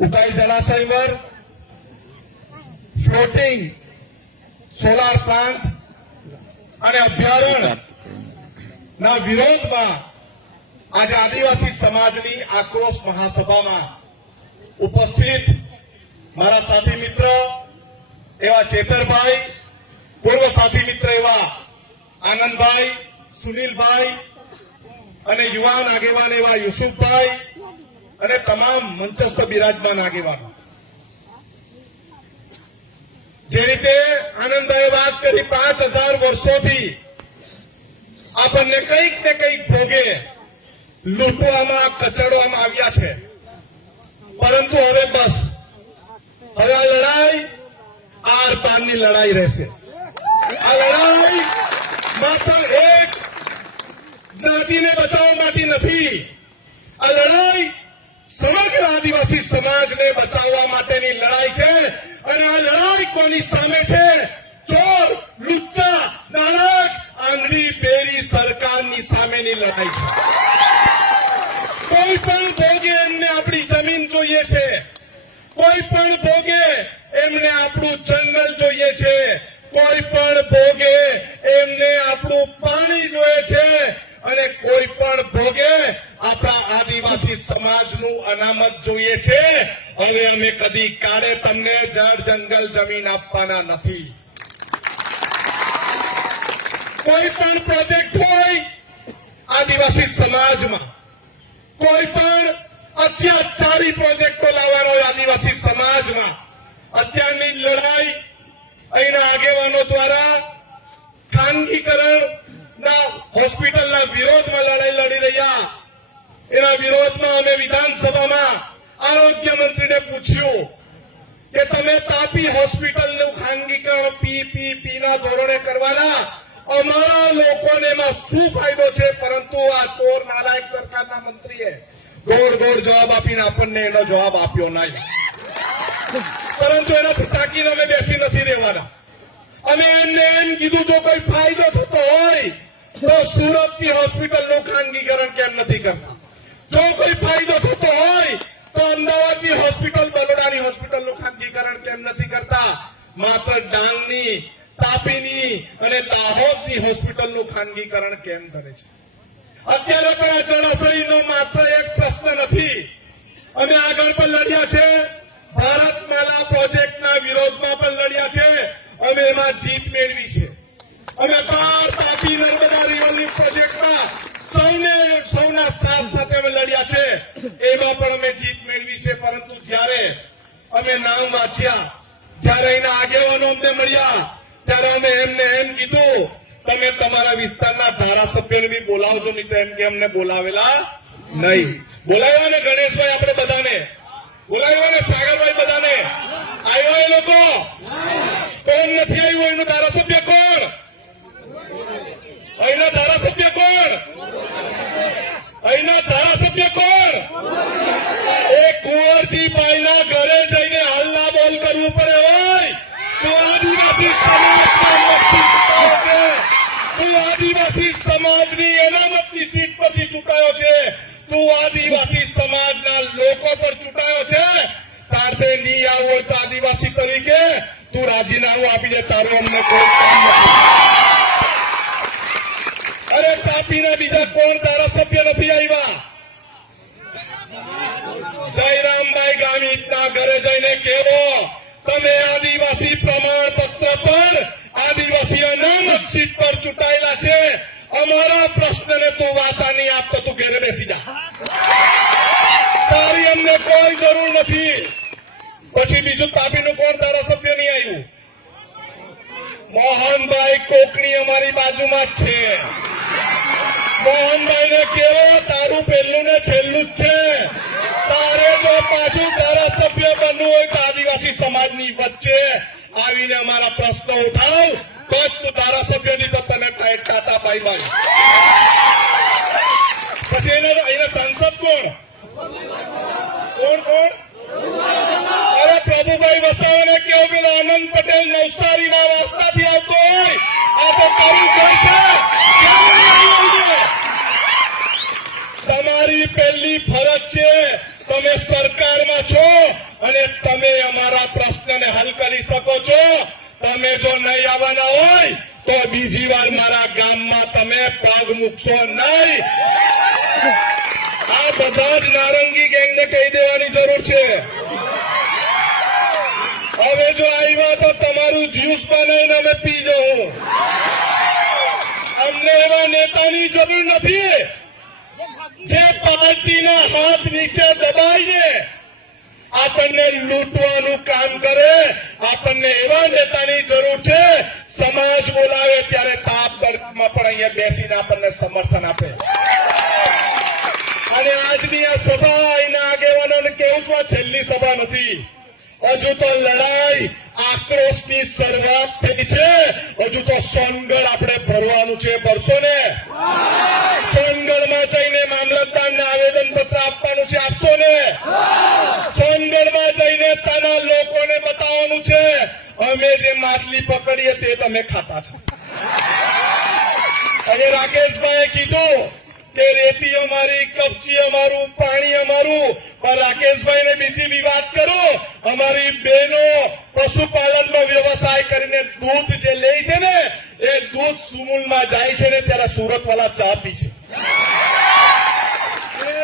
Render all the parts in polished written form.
Ukai જળાશયवर floating solar plant અને અભયારણ્યના વિરોધમાં આજે આદિવાસી સમાજની આક્રોશ મહાસભામાં ઉપસ્થિત મારા સાથી મિત્ર એવા ચેતરભાઈ, પૂર્વ સાથી મિત્ર એવા આનંદભાઈ, સુનિલભાઈ અને યુવાન આગેવાન એવા યુસુફભાઈ અને તમામ મંચસ્થ બિરાજમાન આગેવાનો, જે રીતે આનંદભાઈએ વાત કરી 5000 વર્ષોથી આપણને કંઈક ને કંઈક ભોગે લૂંટવામાં, કચડવામાં આવ્યા છે, પરંતુ હવે બસ, હવે આ લડાઈ આર પારની લડાઈ રહેશે. આ લડાઈ માત્ર એક જ્ઞાતિને બચાવવા માટે નથી, આ લડાઈ સમગ્ર આદિવાસી સમાજને બચાવવા માટેની લડાઈ છે. અને આ લડાઈ કોની સામે છે? ચોર, લુચ્ચા, નાલાયક, આંધળી પેરી સરકારની સામેની લડાઈ છે. કોઈ પણ ભોગે એમને આપણી જમીન જોઈએ છે, કોઈ પણ ભોગે એમને આપણું જંગલ જોઈએ છે, કોઈ પણ ભોગે એમને આપણું પાણી જોઈએ છે, અને કોઈ પણ ભોગે આપણા આદિવાસી સમાજનું અનામત જોઈએ છે. હવે અમે કદી કાળે તમને જળ જંગલ જમીન આપવાના નથી. કોઈ પણ પ્રોજેક્ટ હોય આદિવાસી સમાજમાં, કોઈ પણ અત્યાચારી પ્રોજેક્ટો લાવવાનો હોય આદિવાસી સમાજમાં, અત્યારની લડાઈ અહીંના આગેવાનો દ્વારા ખાનગીકરણના હોસ્પિટલના વિરોધમાં લડાઈ લડી રહ્યા. એના વિરોધમાં અમે વિધાનસભામાં આરોગ્ય મંત્રીને પૂછ્યું કે તમે તાપી હોસ્પિટલનું ખાનગીકરણ પીપીપીના ધોરણે કરવાના, અમારા લોકોને એમાં શું ફાયદો છે? પરંતુ આ ચોર નાલાયક સરકારના મંત્રીએ ગોળ જવાબ આપીને આપણને એનો જવાબ આપ્યો નહીં. પરંતુ એનાથી તાકીને અમે બેસી નથી રહેવાના. અમે એમને એમ કીધું, જો કોઈ ફાયદો થતો હોય તો સુરતની હોસ્પિટલનું ખાનગીકરણ કેમ નથી કરતા? જો કોઈ ફાયદો થતો હોય તો અમદાવાદની હોસ્પિટલ, બરોડાની હોસ્પિટલનું ખાનગીકરણ કેમ નથી કરતા? માત્ર ડાંગની, તાપીની અને દાહોદની હોસ્પિટલનું ખાનગીકરણ કેમ કરે છે? અત્યારે પણ આ જળાશયનો માત્ર એક પ્રશ્ન નથી. અમે આગળ પણ લડ્યા છે, ભારતમાલા પ્રોજેક્ટના વિરોધમાં પણ લડ્યા છે, અમે એમાં જીત મેળવી છે. અમે તાપી નર્મદા રિવરલિંગ પ્રોજેક્ટમાં સૌના સાથ સાથે અમે લડ્યા છે, એમાં પણ અમે જીત મેળવી છે. પરંતુ જ્યારે અમે નામ વાંચ્યા, જ્યારે અહીંના આગેવાનો અમને મળ્યા, ત્યારે અમે એમને એમ કીધું, તમે તમારા વિસ્તારના ધારાસભ્યને બી બોલાવજો, નહીં તો એમ કે અમને બોલાવેલા નહીં. બોલાવ્યા ને ગણેશભાઈ, આપણે બધાને બોલાવ્યા ને, સાગરભાઈ, બધાને આવ્યા. એ લોકો કોણ નથી આવ્યું? એનું ધારાસભ્ય કોણ? અહીંના ધારાસભ્ય કોણ? અહીંના ધારાસભ્ય કોણ? એ કુંવરજીભાઈના ઘરે જઈને હલ્લા બોલ કરવું પડે હોય તો આદિવાસી તું આદિવાસી સમાજની અનામતની સીટ પરથી ચૂંટાયો છે, તું આદિવાસી સમાજના લોકો પર ચૂંટાયો છે. તારે નહીં આવવું હોય તો આદિવાસી તરીકે તું રાજીનામું આપી દે, તારું અમને કોઈ કામ નથી. અરે તાપીના બીજા કોણ ધારાસભ્ય નથી આવ્યા? જયરામભાઈ ગામિતના ઘરે જઈને કહેવો, તમે આદિવાસી પ્રમાણપત્ર પર આદિવાસી અનામત સીટ પર ચૂંટાયેલા છે, અમારા પ્રશ્નને તું વાચા નહીં આપતો, તું ઘરે બેસી જા, તારી અમને કોઈ જરૂર નથી. પછી બીજું તાપીનું કોણ ધારાસભ્ય નહીં આવ્યું? મોહનભાઈ કોકણી અમારી બાજુમાં જ છે. મોહનભાઈને કહેવો, તારું પહેલું ને છેલ્લું જ છે. તારે જો પાછું ધારાસભ્ય બનવું હોય તો આદિવાસી સમાજની વચ્ચે આવીને અમારા પ્રશ્નો ઉઠાવ, તો જ તું ધારાસભ્ય નહીં તો તને ટાટા બાય બાય. પછી એના સાંસદ કોણ? અરે પ્રભુભાઈ વસાવાને કેવો, પેલો આનંદ પટેલ નવસારીના રસ્તાથી આવતો હોય, આ તો કરી છે. તમારી પહેલી ફરજ છે તમે સરકારમાં છો અને તમે અમારા પ્રશ્નને હલ કરી શકો છો. તમે જો નહીં આવવાના હોય તો બીજી વાર મારા ગામમાં તમે પગ મૂકશો નહીં. આ બધા જ નારંગી ગેંગને કહી દેવાની જરૂર છે. હવે જો આવ્યા તો તમારું જ્યુસ બનાવીને અમે પી જવું. અમને એવા નેતાની જરૂર નથી જે પાર્ટીના હાથ નીચે દબાઈને આપણને લૂંટવાનું કામ કરે. આપણને એવા નેતાની જરૂર છે સમાજ બોલાવે ત્યારે તાપ તડકામાં પણ અહીંયા બેસીને આપણને સમર્થન આપે. અને આજની આ સભા એના આગેવાનોને કેવું છું, આ છેલ્લી સભા નથી. હજુ તો લડાઈ આક્રોશની શરૂઆત થઈ છે. હજુ તો સોનગઢ આપણે ભરવાનું છે. ભરશો ને? સોનગઢમાં જઈને મામલતદારને આવેદન પત્ર આપવાનું છે. આપશો ને? સોનગઢમાં જઈને ત્યાંના લોકોને બતાવવાનું છે અમે જે માછલી પકડીએ તે તમે ખાતા છો. અને રાકેશભાઈએ કીધું કે રેતી અમારી, કપચી અમારું, પાણી અમારું. પણ રાકેશભાઈને બીજી બી વાત કરો, અમારી બહેનો પશુપાલનનો વ્યવસાય કરીને દૂધ જે લે છે ને એ દૂધ સુમુલમાં જાય છે ને ત્યારે સુરતવાળા ચા પી છે.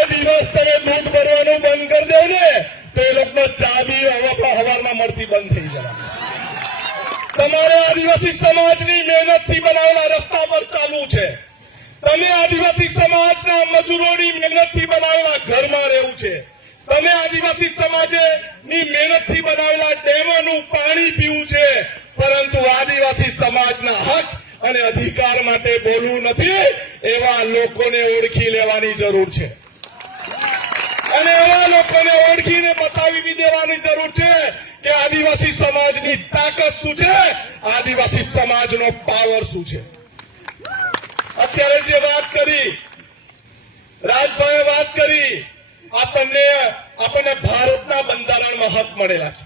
એ દિવસ તમે દૂધ ભરવાનું બંધ કરી દો ને તો એ લોકોનો ચા બી હવારમાં મળતી બંધ થઈ જાય. તમારે આદિવાસી સમાજની મહેનતથી બનાવેલા રસ્તા પર ચાલવું છે. તમે આદિવાસી સમાજના મજૂરોની મહેનતથી બનાવેલા ઘરમાં રહેવું છે. તમે આદિવાસી સમાજની મહેનતથી બનાવેલા ડેમોનું પાણી પીવું છે. પરંતુ આદિવાસી સમાજના હક અને અધિકાર માટે બોલવું નથી. એવા લોકોને ઓળખી લેવાની જરૂર છે અને એવા લોકોને ઓળખીને બતાવી બી દેવાની જરૂર છે કે આદિવાસી સમાજની તાકાત શું છે, આદિવાસી સમાજનો પાવર શું છે. અત્યારે જે વાત કરી રાજભાઈએ વાત કરી, આપણને ભારતના બંધારણમાં હક મળેલા છે.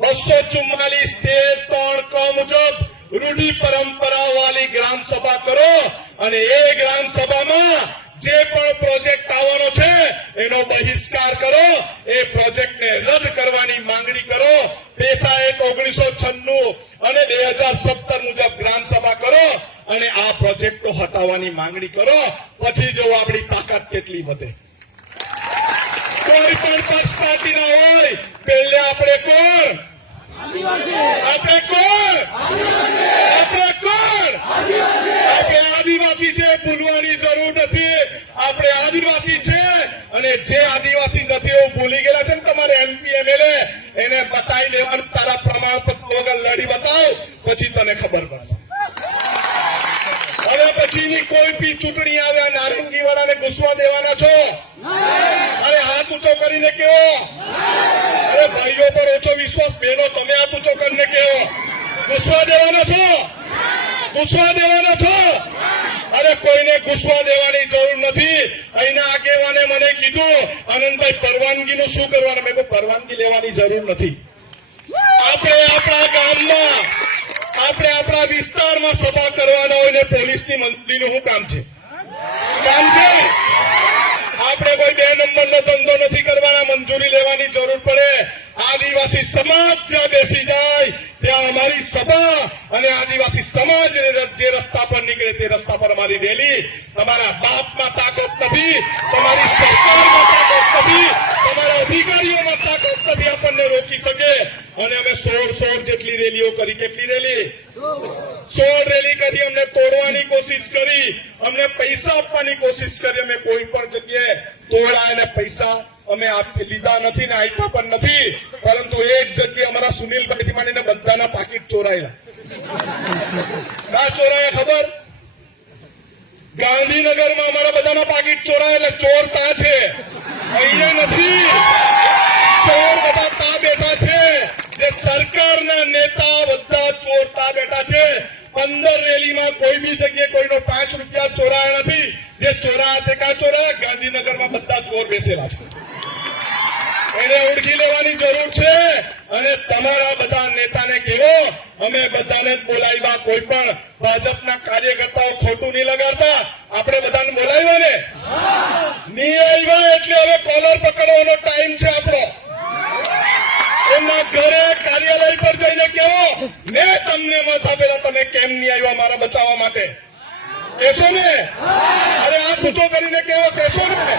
244 3 ક મુજબ રૂઢિ પરંપરા વાળી ગ્રામ સભા કરો અને એ ગ્રામ સભામાં જે પણ પ્રોજેક્ટ આવવાનો છે એનો બહિષ્કાર કરો. એ પ્રોજેક્ટને રદ કરવાની માંગણી કરો. પૈસા એક્ટ 1996 અને 2017 મુજબ ગ્રામ સભા કરો અને આ પ્રોજેક્ટો હટાવવાની માંગણી કરો. પછી જો આપણી તાકાત કેટલી વધે. કોઈ પણ પક્ષ પાર્ટીના હોય, પહેલે આપણે કોણ? આપણે કોણ? આપણે કોણ? આપણે આદિવાસી છે, ભૂલવાની જરૂર નથી. આપણે આદિવાસી છે અને જે આદિવાસી નથી એવું ભૂલી ગયેલા છે ને તમારે એમપી એમએલએ એને બતાવી દેવાનું. તારા પ્રમાણપત્ર વગર લડી બતાવ, પછી તને ખબર પડશે. હવે પછીની કોઈ બી ચૂંટણી આવે નારંગી વાળાને ઘૂસવા દેવાના છો? અરે હાથ ઊંચો કરીને કેવો. અરે ભાઈઓ પર ઓછો વિશ્વાસ, બહેનો તમે હાથ ઊંચો કરીને કેવો. ઘૂસવા દેવાના છો? ઘૂસવા દેવાના છો? અરે કોઈને ઘૂસવા દેવાની જરૂર નથી. અહીંના આગેવાને મને કીધું આનંદભાઈ પરવાનગીનું શું કરવાનું? મેં કોઈ પરવાનગી લેવાની જરૂર નથી. આપણે આપણા ગામમાં, આપણે આપણા વિસ્તારમાં સભા કરવાના હોય ને પોલીસની મંજૂરીનું શું કામ છે? કામ છે? આપણે કોઈ 2 નંબરનો ધંધો નથી કરવાના. મંજૂરી લેવાની જરૂર પડે. આદિવાસી સમાજ જ્યાં બેસી જાય ત્યાં અમારી સભા અને આદિવાસી સમાજ જે રસ્તા પર નીકળે તે રસ્તા પર અમારી રેલી. તમારા બાપમાં તાકાત નથી, તમારી સરકારમાં તાકાત નથી, તમારા અધિકારીઓમાં તાકાત નથી આપણને રોકી શકે. અને અમે 16 જેટલી રેલીઓ કરી. કેટલી રેલી? 16 રેલી કરી. અમને તોડવાની કોશિશ કરી, અમને પૈસા આપવાની કોશિશ કરી. અમે કોઈ પણ જગ્યાએ તોડાય અને પૈસા અમે લીધા નથી ને આપ્યા પણ નથી. પરંતુ એક જગ્યાએ અમારા સુનિલભાઈથી માંડીને બધાના પાકીટ ચોરાયેલા. ના ચોરાયા ખબર? ગાંધીનગરમાં અમારા બધાના પાકીટ ચોરાયેલા. ચોર તા છે, અહીંયા નથી. ચોર બધા તા બેઠા છે. જે સરકારના નેતા બધા ચોરતા બેઠા છે. 15 રેલીમાં કોઈ બી જગ્યાએ કોઈનો 5 રૂપિયા ચોરાયા નથી. જે ચોરાયા તે કાં ચોરાયા? ગાંધીનગરમાં બધા ચોર બેસેલા છે. એને ઓળખી લેવાની જરૂર છે. અને તમારા બધા નેતાને કહેવો અમે બધાને જ બોલાવ્યા. કોઈ પણ ભાજપના કાર્યકર્તાઓ ખોટું નહીં લગાડતા. આપણે બધાને બોલાવ્યા ને? નહીં આવ્યા એટલે હવે કોલર પકડવાનો ટાઈમ છે આપણો. એમના ઘરે કાર્યાલય પર જઈને કેવો મેં તમને મત આપેલા, તમે કેમ નહીં આવ્યા મારા બચાવવા માટે? કહેશો ને? અરે આ ઊંચો કરીને કેવો કહેશો ને?